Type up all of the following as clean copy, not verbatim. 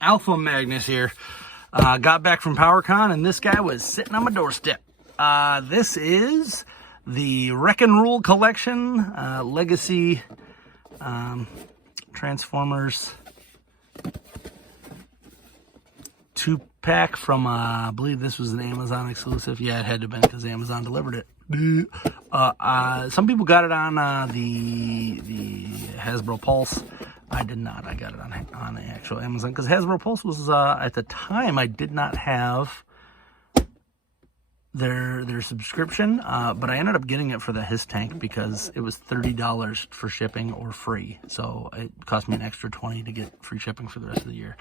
Alpha Magnus here. Got back from Powercon and this guy was sitting on my doorstep. This is the Wreck and Rule collection, Legacy Transformers 2-pack from, I believe this was an Amazon exclusive. Yeah, it had to have been because Amazon delivered it. Some people got it on the Hasbro Pulse. I did not. I got it on the actual Amazon because Hasbro Pulse was at the time I did not have their subscription, but I ended up getting it for the His Tank because it was $30 for shipping or free. So it cost me an extra $20 to get free shipping for the rest of the year.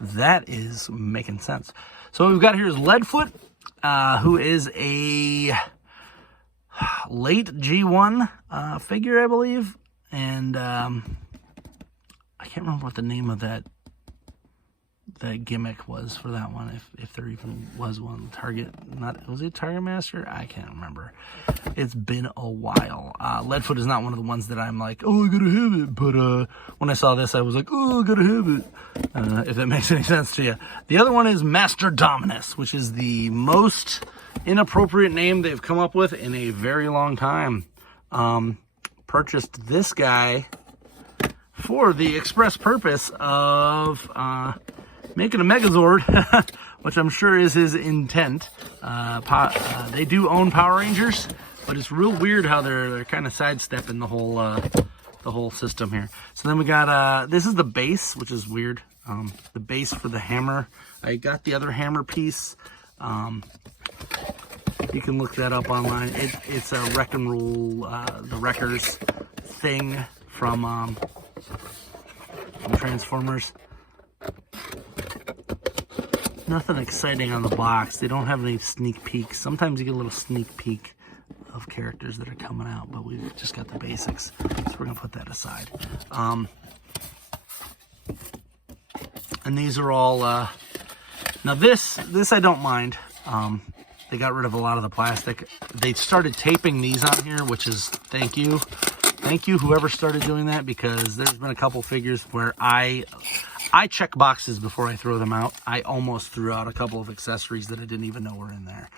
That is making sense. So what we've got here is Leadfoot, who is a late G1 figure, I believe, and I can't remember what the name of that gimmick was for that one, if there even was one. Was it Target Master? I can't remember. It's been a while. Leadfoot is not one of the ones that I'm like, oh, I gotta have it, but when I saw this I was like, oh, I gotta have it, if that makes any sense to you. The other one is Master Dominus, which is the most inappropriate name they've come up with in a very long time. Purchased this guy for the express purpose of making a Megazord, which I'm sure is his intent. They do own Power Rangers, but it's real weird how they're kind of sidestepping the whole system here. So then we got this is the base, which is weird. The base for the hammer. I got the other hammer piece. You can look that up online. It's a Wreck and Rule, the Wreckers thing from Transformers. Nothing exciting on the box. They don't have any sneak peeks. Sometimes you get a little sneak peek of characters that are coming out, but we've just got the basics, so we're gonna put that aside. And these are all now this I don't mind. They got rid of a lot of the plastic. They started taping these on here, which is thank you whoever started doing that, because there's been a couple figures where I check boxes before I throw them out. I almost threw out a couple of accessories that I didn't even know were in there.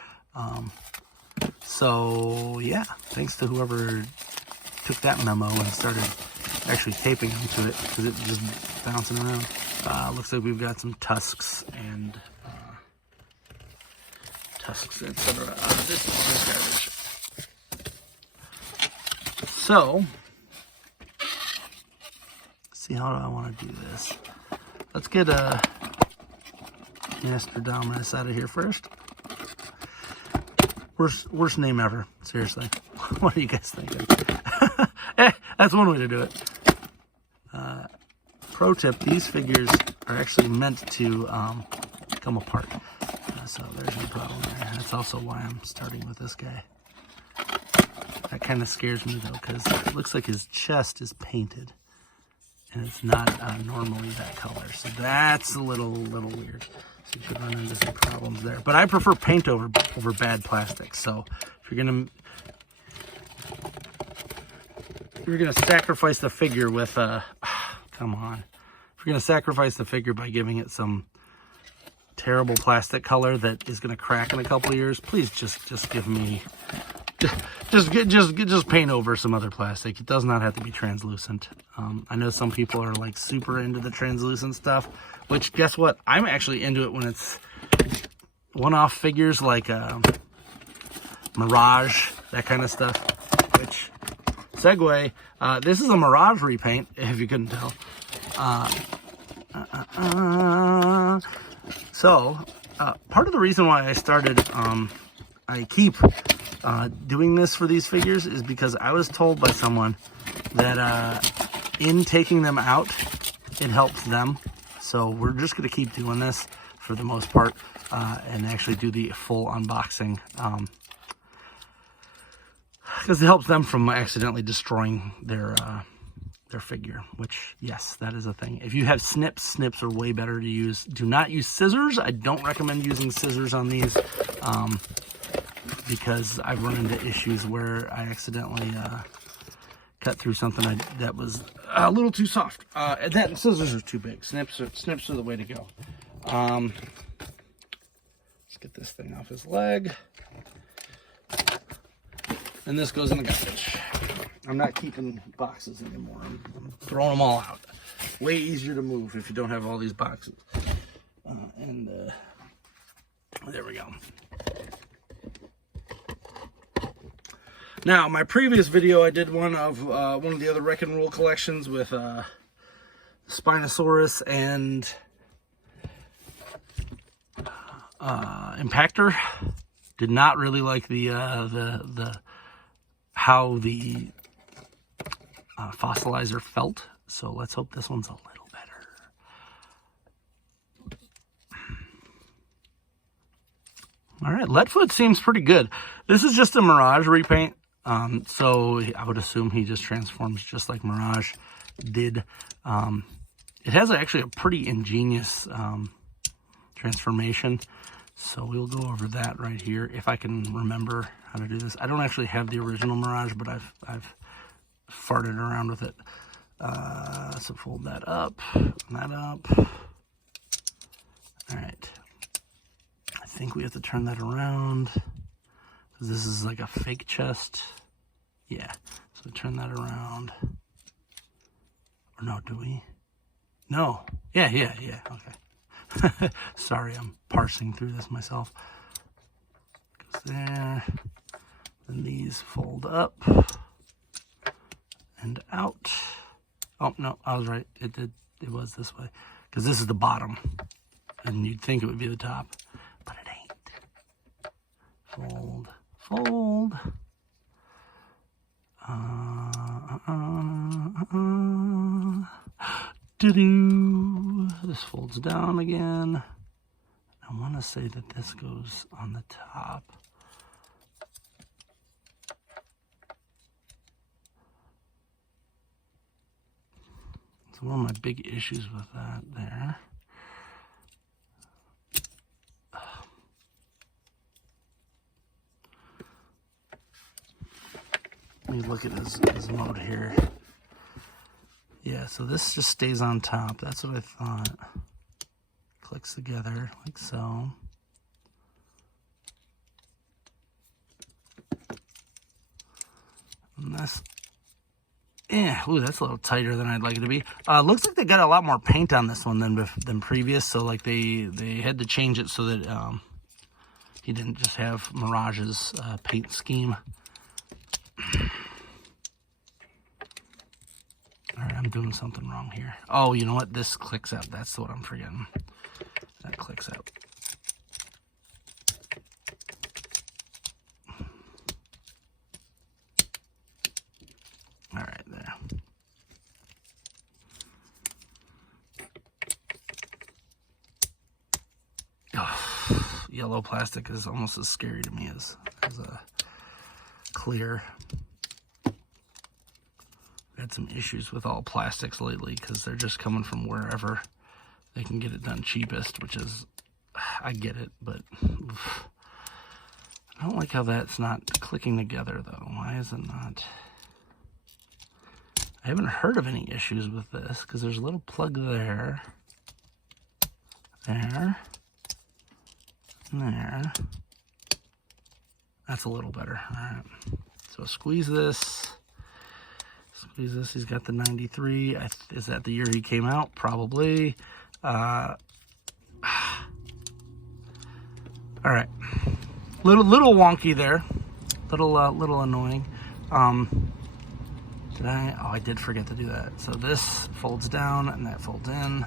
So yeah, thanks to whoever took that memo and started actually taping onto it, because it's just bouncing around. Looks like we've got some tusks and etc. This is garbage. So, see, how do I want to do this? Let's get Master Dominus out of here first. Worst name ever, seriously. What are you guys thinking? That's one way to do it. Pro tip, these figures are actually meant to come apart. So there's no problem there. That's also why I'm starting with this guy. That kind of scares me though, because it looks like his chest is painted. And it's not normally that color. So that's a little weird. So you could run into some problems there. But I prefer paint over bad plastic. So if you're gonna sacrifice the figure with come on. If you're gonna sacrifice the figure by giving it some terrible plastic color that is gonna crack in a couple of years, please just give me just paint over some other plastic. It does not have to be translucent. I know some people are like super into the translucent stuff, which guess what? I'm actually into it when it's one-off figures like Mirage, that kind of stuff. Which, segue, this is a Mirage repaint, if you couldn't tell. So, part of the reason why I started, I keep doing this for these figures is because I was told by someone that in taking them out, it helps them. So we're just going to keep doing this for the most part and actually do the full unboxing because it helps them from accidentally destroying their figure, which, yes, that is a thing. If you have snips are way better to use. Do not use scissors. I don't recommend using scissors on these because I've run into issues where I accidentally cut through something that was a little too soft. And that scissors are too big. Snips are the way to go. Let's get this thing off his leg. And this goes in the garbage. I'm not keeping boxes anymore. I'm throwing them all out. Way easier to move if you don't have all these boxes. There we go. Now, my previous video, I did one of the other Wreck and Roll collections with Spinosaurus and Impactor. Did not really like how the fossilizer felt. So let's hope this one's a little better. All right, Leadfoot seems pretty good. This is just a Mirage repaint. So I would assume he just transforms just like Mirage did. It has actually a pretty ingenious transformation. So we'll go over that right here if I can remember how to do this. I don't actually have the original Mirage, but I've farted around with it. So fold that up, that up. All right. I think we have to turn that around. This is like a fake chest. Yeah. So turn that around. Or no, do we? No. Yeah. Okay. Sorry, I'm parsing through this myself. Goes there. Then these fold up and out. Oh, no, I was right. It was this way. Because this is the bottom. And you'd think it would be the top. But it ain't. Fold. Fold. Doo-doo. This folds down again. I want to say that this goes on the top. It's one of my big issues with that there. Let me look at his mode here. Yeah, so this just stays on top. That's what I thought. Clicks together like so. And this, ooh, that's a little tighter than I'd like it to be. Looks like they got a lot more paint on this one than previous. So like they had to change it so that he didn't just have Mirage's paint scheme. All right, I'm doing something wrong here. Oh, you know what? This clicks out. That's what I'm forgetting. That clicks out. All right, there. Oh, yellow plastic is almost as scary to me as a clear. Had some issues with all plastics lately because they're just coming from wherever they can get it done cheapest, which is, I get it, but oof. I don't like how that's not clicking together though. Why is it not? I haven't heard of any issues with this because there's a little plug there, there, and there. That's a little better. All right. So squeeze this. Squeeze this. He's got the 93. Is that the year he came out? Probably. All right. Little wonky there. Little annoying. Did I? Oh, I did forget to do that. So this folds down and that folds in.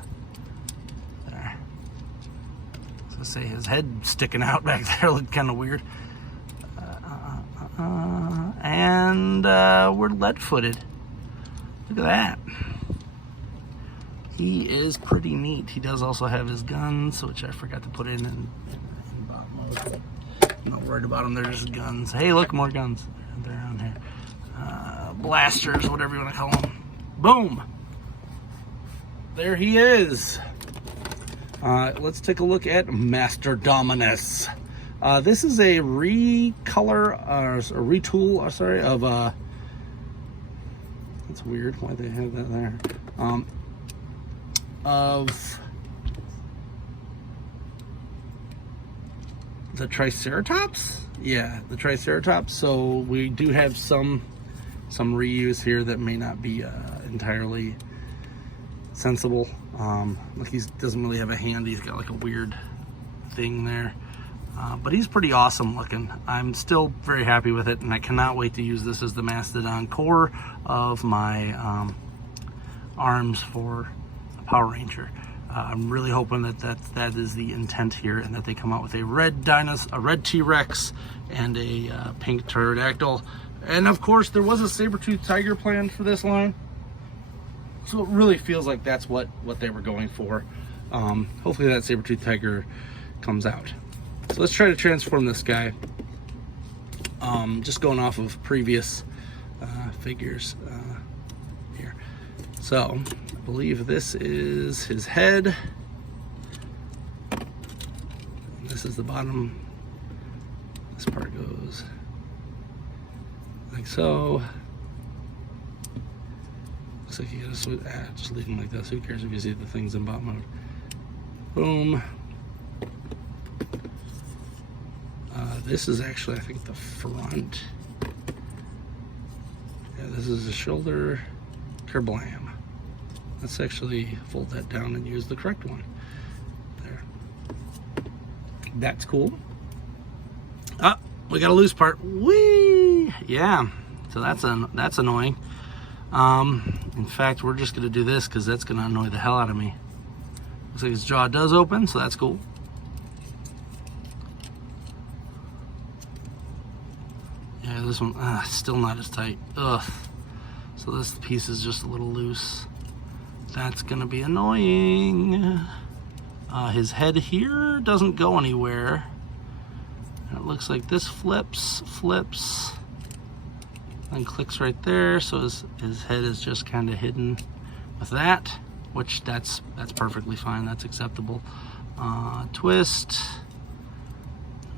There. So say his head sticking out back there looked kind of weird. And we're lead-footed. Look at that. He is pretty neat. He does also have his guns, which I forgot to put in bottom mode. I'm not worried about them. They're just guns. Hey, look, more guns. They're on here. Blasters, whatever you want to call them. Boom. There he is. Let's take a look at Master Dominus. This is a retool, of That's weird why they have that there. Of the Triceratops? Yeah, the Triceratops. So we do have some reuse here that may not be entirely sensible. Like he doesn't really have a hand. He's got like a weird thing there. But he's pretty awesome looking. I'm still very happy with it, and I cannot wait to use this as the Mastodon core of my arms for a Power Ranger. I'm really hoping that is the intent here, and that they come out with a red T-Rex, and a pink pterodactyl. And of course, there was a saber-toothed tiger planned for this line, so it really feels like that's what they were going for. Hopefully that saber-toothed tiger comes out. So let's try to transform this guy. Just going off of previous figures here. So I believe this is his head. This is the bottom. This part goes like so. Looks like you gotta switch. Just leave him like this. Who cares if you see the things in bot mode? Boom. This is actually, I think, the front. Yeah, this is the shoulder. Kerblam. Let's actually fold that down and use the correct one. There. That's cool. Ah, we got a loose part. Whee! Yeah. So that's annoying. In fact, we're just gonna do this because that's gonna annoy the hell out of me. Looks like his jaw does open, so that's cool. Yeah, this one, still not as tight. Ugh. So this piece is just a little loose. That's gonna be annoying. His head here doesn't go anywhere. And it looks like this flips, and clicks right there. So his head is just kind of hidden with that, which that's perfectly fine. That's acceptable. Twist.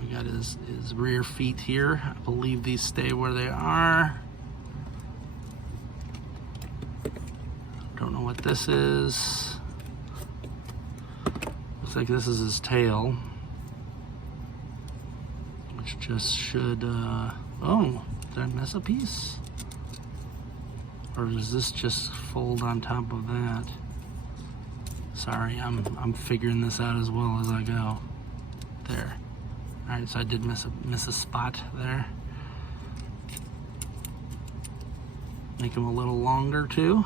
We got his rear feet here. I believe these stay where they are. Don't know what this is. Looks like this is his tail, which just should, oh, did I miss a piece? Or does this just fold on top of that? Sorry, I'm figuring this out as well as I go. There. All right, so I did miss a spot there. Make him a little longer too.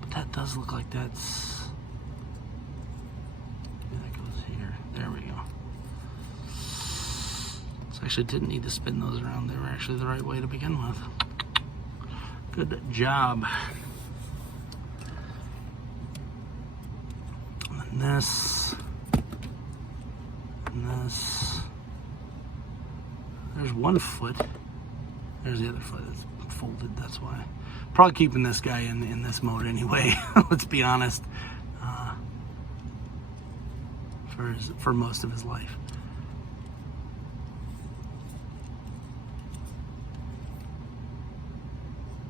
But that does look like that's. Yeah, that goes here. There we go. So actually didn't need to spin those around. They were actually the right way to begin with. Good job. And this. And this. There's one foot. There's the other foot. It's folded, that's why. Probably keeping this guy in this mode anyway. Let's be honest. For most of his life.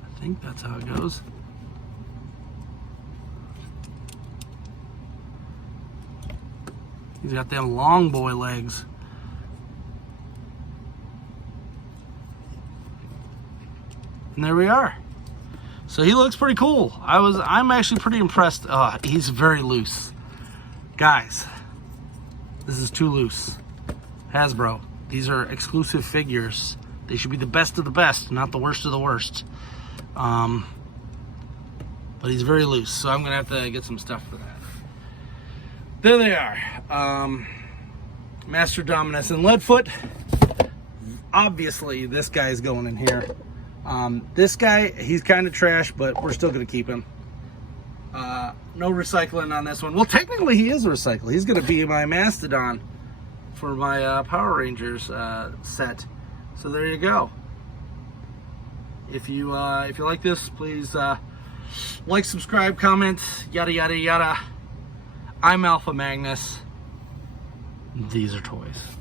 I think that's how it goes. He's got them long boy legs. And there we are. So he looks pretty cool. I'm actually pretty impressed. He's very loose. Guys, this is too loose. Hasbro, these are exclusive figures. They should be the best of the best, not the worst of the worst. But he's very loose, so I'm gonna have to get some stuff for that. There they are. Master Dominus and Leadfoot. Obviously, this guy's going in here. This guy, he's kind of trash, but we're still gonna keep him. No recycling on this one. Well, technically he is a recycle. He's gonna be my Mastodon for my Power Rangers set. So there you go. If you like this, please like, subscribe, comment, yada yada yada. I'm Alpha Magnus. These are toys.